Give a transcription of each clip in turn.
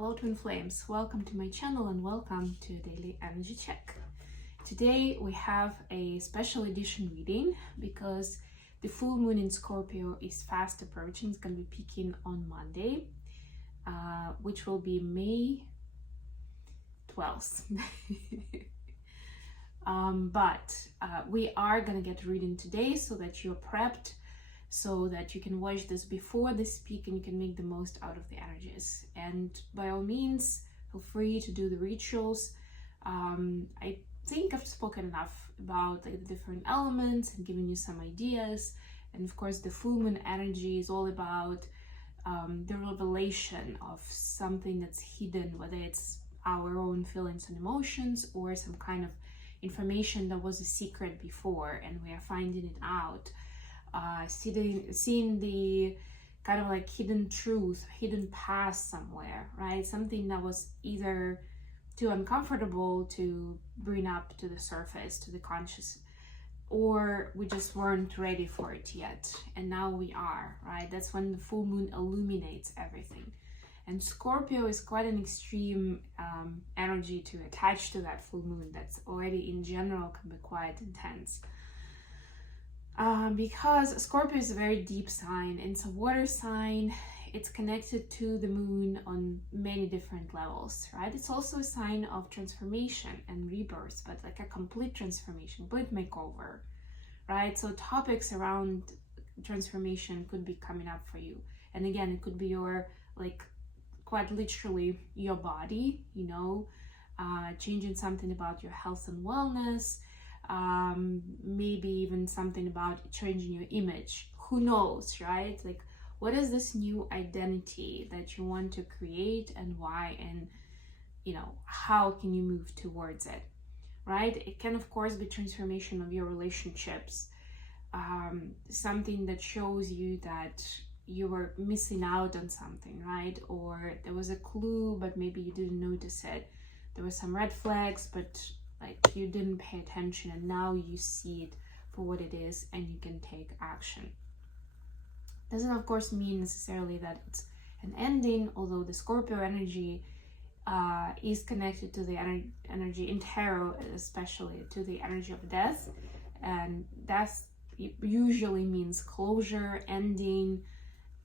Hello Twin Flames, welcome to my channel and welcome to a daily energy check. Today we have a special edition reading because the full moon in Scorpio is fast approaching. It's going to be peaking on Monday, which will be May 12th. But we are going to get a reading today so that you're prepped, so that you can watch this before this peak and you can make the most out of the energies. And by all means, feel free to do the rituals. I think I've spoken enough about the different elements and given you some ideas. And of course, the full moon energy is all about the revelation of something that's hidden, whether it's our own feelings and emotions or some kind of information that was a secret before and we are finding it out. Seeing the kind of like hidden truth, hidden past somewhere, right? Something that was either too uncomfortable to bring up to the surface, to the conscious, or we just weren't ready for it yet. And now we are, right? That's when the full moon illuminates everything. And Scorpio is quite an extreme energy to attach to that full moon. That's already in general can be quite intense. Because Scorpio is a very deep sign, and it's a water sign. It's connected to the moon on many different levels, right? It's also a sign of transformation and rebirth, but like a complete transformation, complete makeover, right? So topics around transformation could be coming up for you. And again, it could be your, like, quite literally your body, you know, changing something about your health and wellness, maybe even something about changing your image. Who knows, right? Like, what is this new identity that you want to create and why, and you know, how can you move towards it, right? It can of course be transformation of your relationships, something that shows you that you were missing out on something, right? Or there was a clue but maybe you didn't notice it. There were some red flags but like you didn't pay attention, and now you see it for what it is and you can take action. Doesn't of course mean necessarily that it's an ending, although the Scorpio energy is connected to the energy in tarot, especially to the energy of death, and death usually means closure, ending,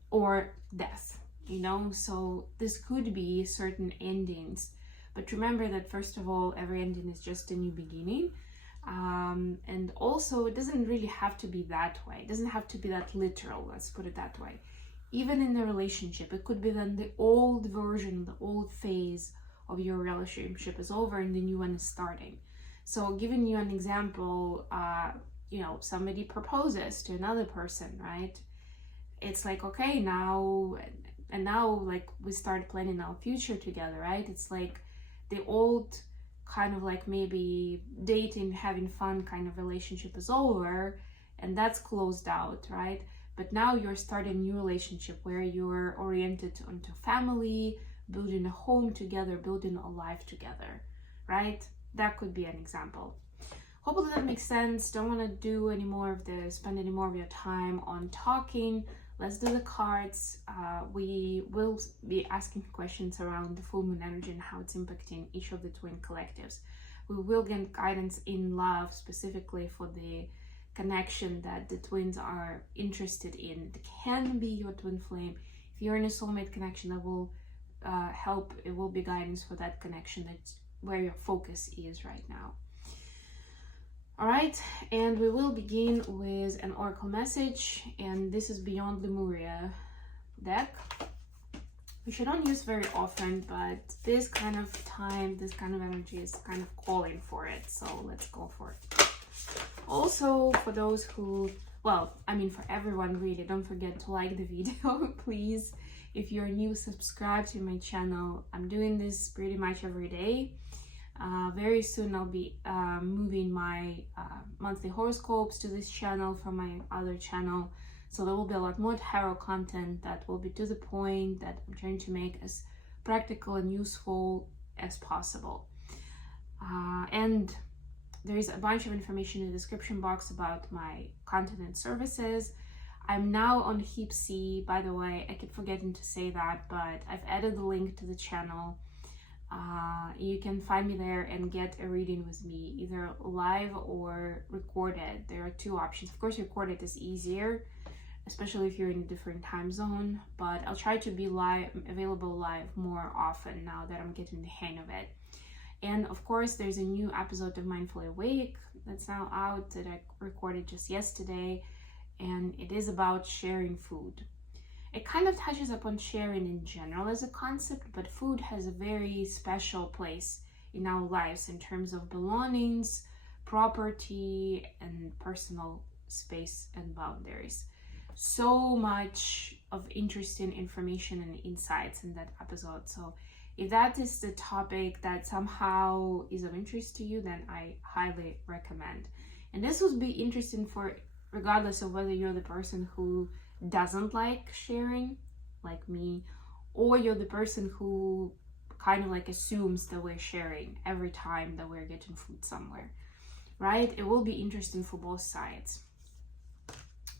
or death, you know. So this could be certain endings. But remember that first of all, every ending is just a new beginning. And also it doesn't really have to be that way. It doesn't have to be that literal, let's put it that way. Even in the relationship, it could be then the old version, the old phase of your relationship is over and the new one is starting. So giving you an example, you know, somebody proposes to another person, right? It's like, okay, now like we start planning our future together, right? It's like the old kind of like maybe dating, having fun kind of relationship is over and that's closed out, right? But now you're starting a new relationship where you're oriented onto family, building a home together, building a life together, right? That could be an example. Hopefully that makes sense. Don't want to do any more of this, spend any more of your time on talking. Let's do the cards. We will be asking questions around the full moon energy and how it's impacting each of the twin collectives. We will get guidance in love specifically for the connection that the twins are interested in. It can be your twin flame. If you're in a soulmate connection, that will help. It will be guidance for that connection. That's where your focus is right now. All right, and we will begin with an oracle message, and this is Beyond Lemuria deck, which I don't use very often, but this kind of time, this kind of energy is kind of calling for it, so let's go for it. Also, for those who, well, I mean for everyone really, don't forget to like the video, please. If you're new, subscribe to my channel. I'm doing this pretty much every day. Very soon I'll be moving my monthly horoscopes to this channel from my other channel, so there will be a lot more tarot content that will be to the point, that I'm trying to make as practical and useful as possible. And there is a bunch of information in the description box about my content and services. I'm now on Heap C, by the way. I keep forgetting to say that, but I've added the link to the channel. You can find me there and get a reading with me, either live or recorded. There are two options. Of course, recorded is easier, especially if you're in a different time zone, but I'll try to be available live more often now that I'm getting the hang of it. And of course, there's a new episode of Mindfully Awake that's now out that I recorded just yesterday, and it is about sharing food. It kind of touches upon sharing in general as a concept, but food has a very special place in our lives in terms of belongings, property, and personal space and boundaries. So much of interesting information and insights in that episode. So if that is the topic that somehow is of interest to you, then I highly recommend. And this would be interesting for regardless of whether you're the person who doesn't like sharing, like me, or you're the person who kind of like assumes that we're sharing every time that we're getting food somewhere, right? It will be interesting for both sides.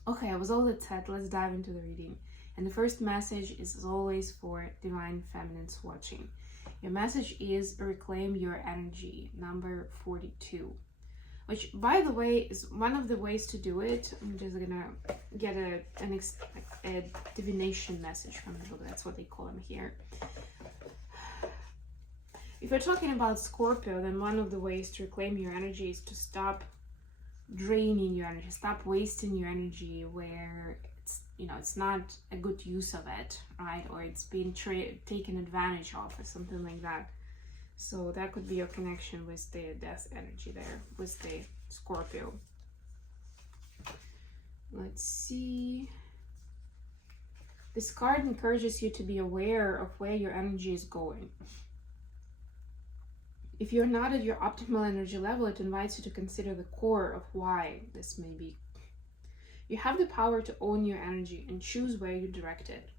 Okay, with all that said, let's dive into the reading. And the first message is, as always, for Divine Feminines watching. Your message is reclaim your energy, number 42. Which, by the way, is one of the ways to do it. I'm just gonna get a divination message from the book. That's what they call them here. If you're talking about Scorpio, then one of the ways to reclaim your energy is to stop draining your energy, stop wasting your energy where it's not a good use of it, right? Or it's being taken advantage of, or something like that. So that could be your connection with the death energy there, with the Scorpio. Let's see. This card encourages you to be aware of where your energy is going. If you're not at your optimal energy level, it invites you to consider the core of why this may be. You have the power to own your energy and choose where you direct it.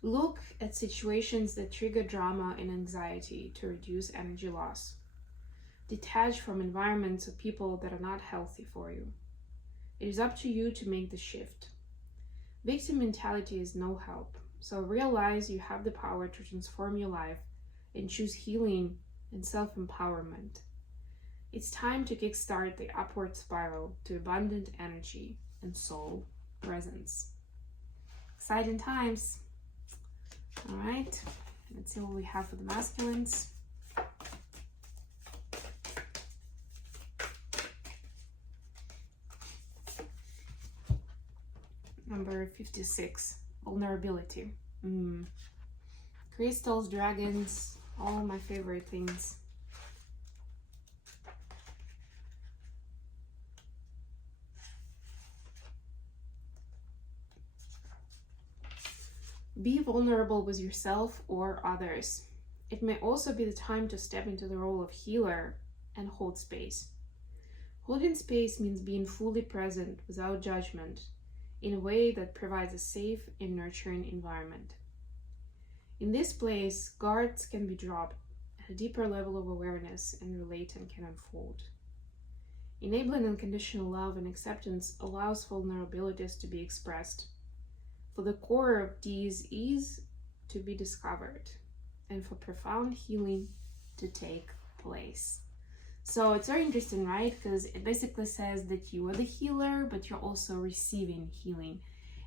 Look at situations that trigger drama and anxiety to reduce energy loss. Detach from environments of people that are not healthy for you. It is up to you to make the shift. Victim mentality is no help, so realize you have the power to transform your life and choose healing and self-empowerment. It's time to kickstart the upward spiral to abundant energy and soul presence. Exciting times. All right, let's see what we have for the masculines. Number 56, vulnerability. Crystals, dragons, all my favorite things. Be vulnerable with yourself or others. It may also be the time to step into the role of healer and hold space. Holding space means being fully present without judgment in a way that provides a safe and nurturing environment. In this place, guards can be dropped, a deeper level of awareness and relating can unfold. Enabling unconditional love and acceptance allows vulnerabilities to be expressed. For the core of these is to be discovered and for profound healing to take place. So it's very interesting, right? Because it basically says that you are the healer, but you're also receiving healing.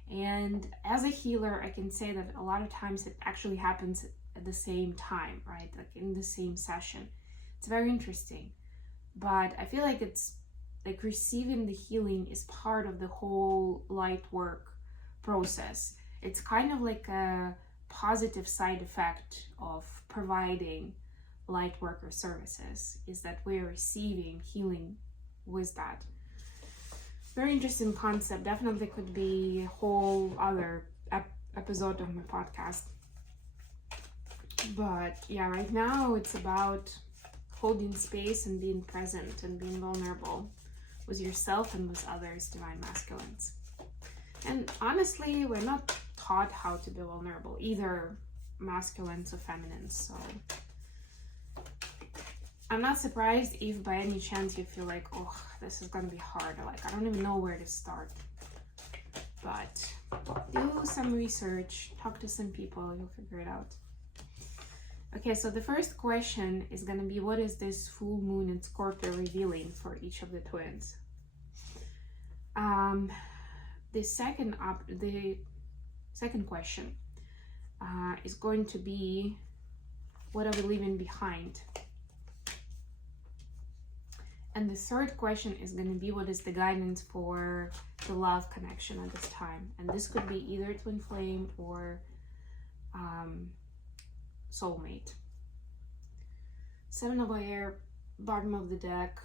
And as a healer, I can say that a lot of times it actually happens at the same time, right? Like in the same session. It's very interesting. But I feel like it's like receiving the healing is part of the whole light work process. It's kind of like a positive side effect of providing light worker services, is that we're receiving healing with that. Very interesting concept. Definitely could be a whole other episode of my podcast. But yeah, right now it's about holding space and being present and being vulnerable with yourself and with others, divine masculines. And honestly, we're not taught how to be vulnerable, either masculines or feminines. So I'm not surprised if by any chance you feel like, oh, this is gonna be hard, or like I don't even know where to start. but do some research, talk to some people, you'll figure it out. Okay, so the first question is going to be, what is this full moon in Scorpio revealing for each of the twins? The second question is going to be, what are we leaving behind? And the third question is going to be, what is the guidance for the love connection at this time? And this could be either twin flame or soulmate. Seven of Air, bottom of the deck.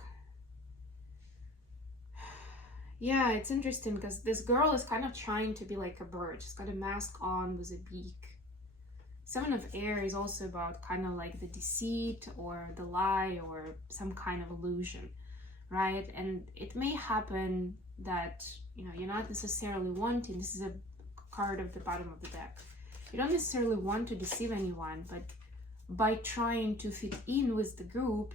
Yeah, it's interesting because this girl is kind of trying to be like a bird. She's got a mask on with a beak. Seven of Air is also about kind of like the deceit or the lie or some kind of illusion, right? And it may happen that, you know, you're not necessarily wanting, this is a card of the bottom of the deck. You don't necessarily want to deceive anyone, but by trying to fit in with the group,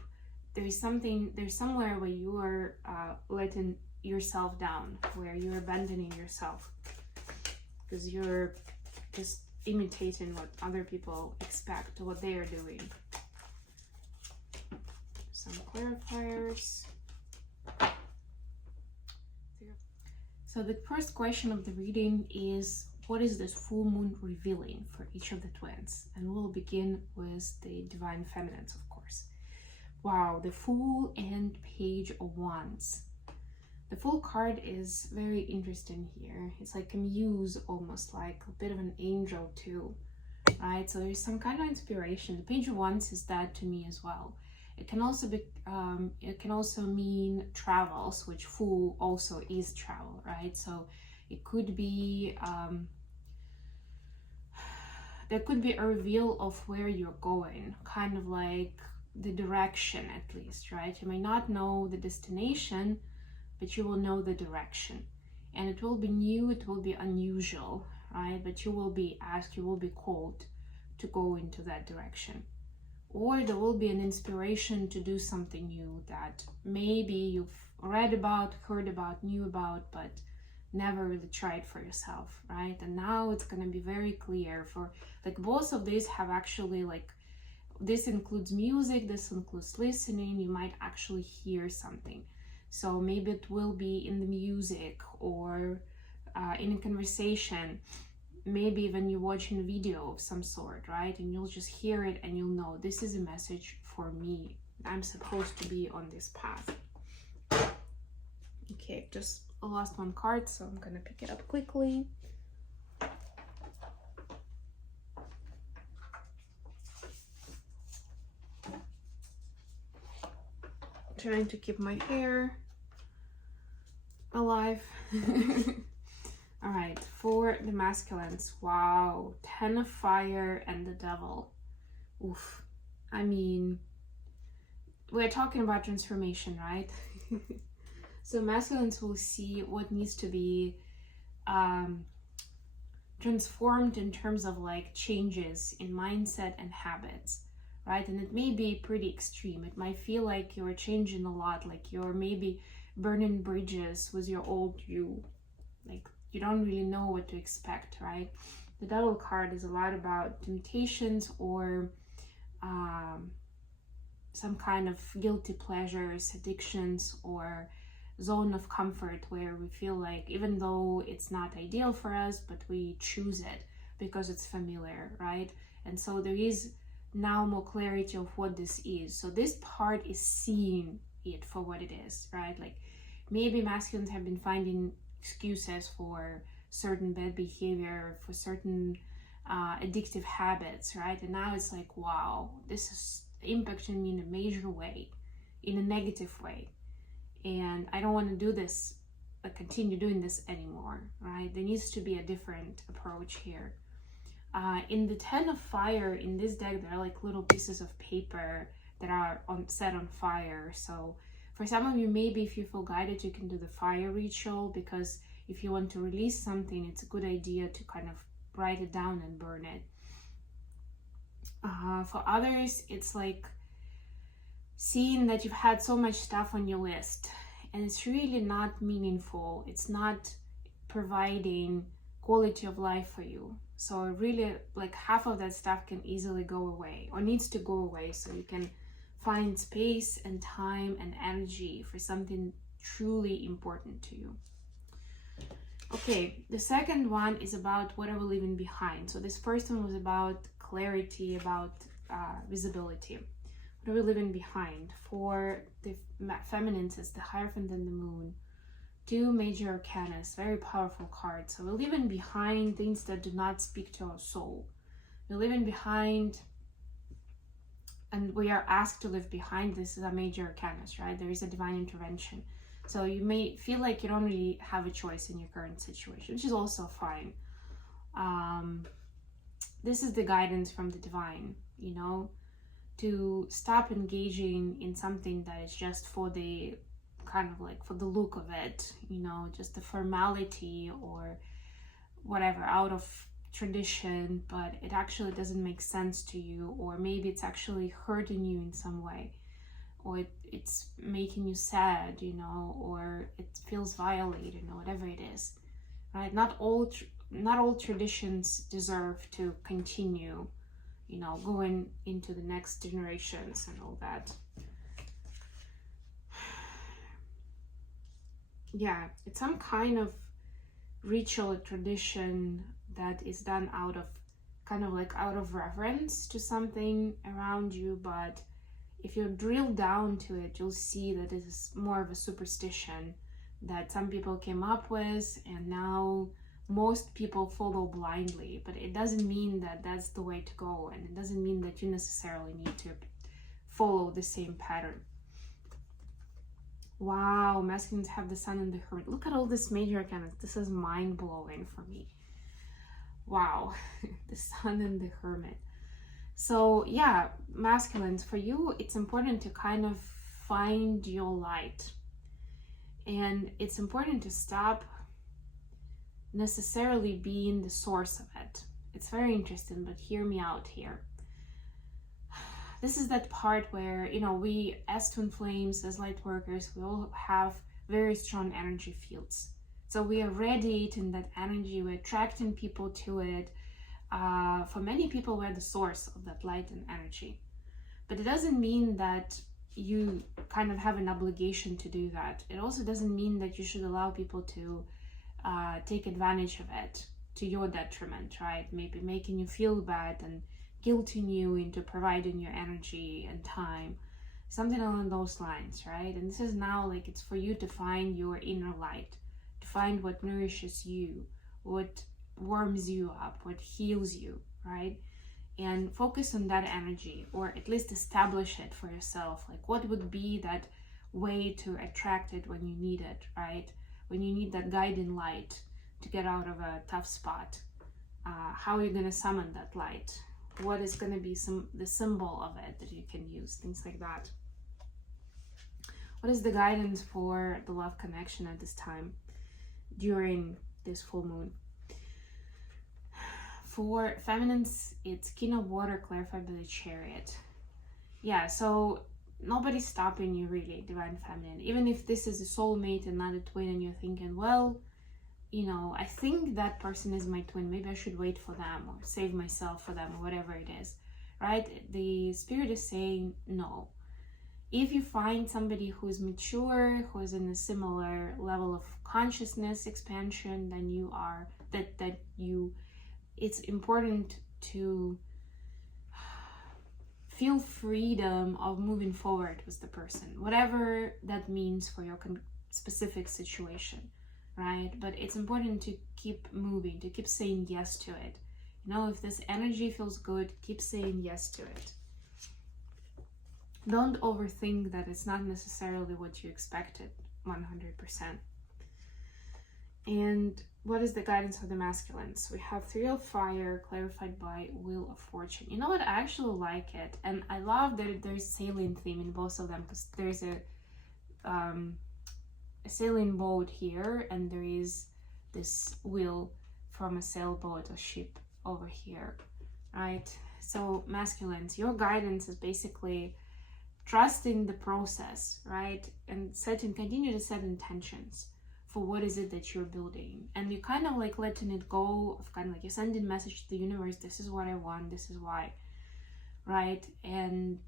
there's somewhere where you are letting yourself down, where you're abandoning yourself because you're just imitating what other people expect, what they are doing. Some clarifiers. So the first question of the reading is, what is this full moon revealing for each of the twins? And we'll begin with the divine feminines, of course. Wow, the Fool and Page of Wands. The Fool card is very interesting here. It's like a muse, almost like a bit of an angel too, right? So there's some kind of inspiration. The Page of Wands is that to me as well. It can also be, it can also mean travels, which Fool also is travel, right? So it could be, there could be a reveal of where you're going, kind of like the direction at least, right? You may not know the destination, but you will know the direction, and it will be new, it will be unusual, right? But you will be asked, you will be called to go into that direction, or there will be an inspiration to do something new that maybe you've read about, heard about, knew about, but never really tried for yourself, right? And now it's going to be very clear for, like, both of these have actually, like, this includes music, this includes listening. You might actually hear something. So maybe it will be in the music or in a conversation, maybe when you're watching a video of some sort, right? And you'll just hear it and you'll know this is a message for me. I'm supposed to be on this path. Okay, just a last one card, so I'm gonna pick it up quickly. Trying to keep my hair alive. All right, for the masculines, wow, 10 of Fire and the Devil. Oof. I mean, we're talking about transformation, right? So masculines will see what needs to be transformed in terms of like changes in mindset and habits, right? And it may be pretty extreme. It might feel like you're changing a lot, like you're maybe burning bridges with your old you, like you don't really know what to expect, right? The Devil card is a lot about temptations or some kind of guilty pleasures, addictions, or zone of comfort where we feel like even though it's not ideal for us, but we choose it because it's familiar, right? And so there is now more clarity of what this is. So this part is seeing it for what it is, right? Like maybe masculines have been finding excuses for certain bad behavior, for certain addictive habits, right? And now it's like, wow, this is impacting me in a major way, in a negative way, and I don't want to do this, like continue doing this anymore, right? There needs to be a different approach here. In the 10 of Fire in this deck, there are like little pieces of paper that are set on fire. So for some of you, maybe if you feel guided, you can do the fire ritual, because if you want to release something, it's a good idea to kind of write it down and burn it. For others, it's like seeing that you've had so much stuff on your list and it's really not meaningful. It's not providing quality of life for you. So really, like, half of that stuff can easily go away, or needs to go away, so you can find space and time and energy for something truly important to you. Okay, the second one is about what are we leaving behind. So this first one was about clarity, about visibility. What are we leaving behind? For the feminines, it's the Hierophant and the Moon. 2 major arcanas, very powerful cards. So we're leaving behind things that do not speak to our soul. We're leaving behind, and we are asked to leave behind. This is a major arcanas, right? There is a divine intervention. So you may feel like you don't really have a choice in your current situation, which is also fine. This is the guidance from the divine, you know, to stop engaging in something that is just for the kind of like for the look of it, you know, just the formality or whatever, out of tradition, but it actually doesn't make sense to you, or maybe it's actually hurting you in some way, or it's making you sad, you know, or it feels violated, or whatever it is, right? Not all traditions deserve to continue, you know, going into the next generations and all that. Yeah, it's some kind of ritual tradition that is done out of kind of like out of reverence to something around you, but if you drill down to it, you'll see that it is more of a superstition that some people came up with, and now most people follow blindly. But it doesn't mean that that's the way to go, and it doesn't mean that you necessarily need to follow the same pattern. Wow, masculines have the Sun and the Hermit. Look at all this major arcana. This is mind-blowing for me. Wow, the Sun and the Hermit. So yeah, masculines, for you, it's important to kind of find your light. And it's important to stop necessarily being the source of it. It's very interesting, but hear me out here. This is that part where, you know, we as twin flames, as light workers, we all have very strong energy fields. So we are radiating that energy, we're attracting people to it. For many people, we're the source of that light and energy. But it doesn't mean that you kind of have an obligation to do that. It also doesn't mean that you should allow people to take advantage of it to your detriment, right? Maybe making you feel bad and guilting you into providing your energy and time, something along those lines, right? And this is now like it's for you to find your inner light, to find what nourishes you, what warms you up, what heals you, right? And focus on that energy, or at least establish it for yourself. Like, what would be that way to attract it when you need it, right? When you need that guiding light to get out of a tough spot. How are you going to summon that light? What is going to be the symbol of it that you can use? Things like that. What is the guidance for the love connection at this time during this full moon? For feminines, it's King of Water clarified by the Chariot. Yeah, so nobody's stopping you really, Divine Feminine. Even if this is a soulmate and not a twin, and you're thinking, well, you know, I think that person is my twin, maybe I should wait for them or save myself for them or whatever it is, right? The Spirit is saying no. If you find somebody who's mature, who is in a similar level of consciousness expansion than you are, it's important to feel freedom of moving forward with the person, whatever that means for your specific situation, right? But it's important to keep moving, to keep saying yes to it. You know, if this energy feels good, keep saying yes to it. Don't overthink that it's not necessarily what you expected 100%. And what is the guidance for the masculines? We have Three of Fire clarified by Wheel of Fortune. You know what? I actually like it. And I love that there's sailing theme in both of them, because there's a sailing boat here, and there is this wheel from a sailboat or ship over here, right? So masculines, your guidance is basically trusting the process, right? And continue to set intentions for what is it that you're building. And you kind of like letting it go, of kind of like you're sending message to the universe, this is what I want, this is why, right? And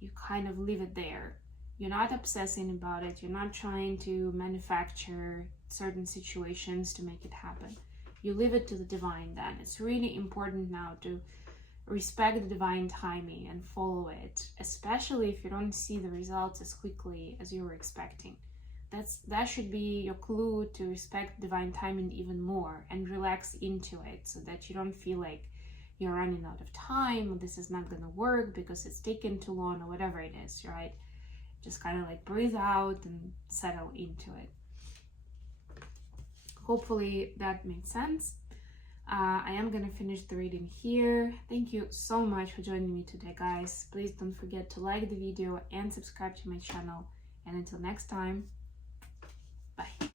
you kind of leave it there. You're not obsessing about it. You're not trying to manufacture certain situations to make it happen. You leave it to the divine then. It's really important now to respect the divine timing and follow it, especially if you don't see the results as quickly as you were expecting. That should be your clue to respect divine timing even more and relax into it, so that you don't feel like you're running out of time, or this is not gonna work because it's taken too long, or whatever it is, right? Just kind of like breathe out and settle into it. Hopefully that made sense. I am gonna finish the reading here. Thank you so much for joining me today, guys. Please don't forget to like the video and subscribe to my channel. And until next time,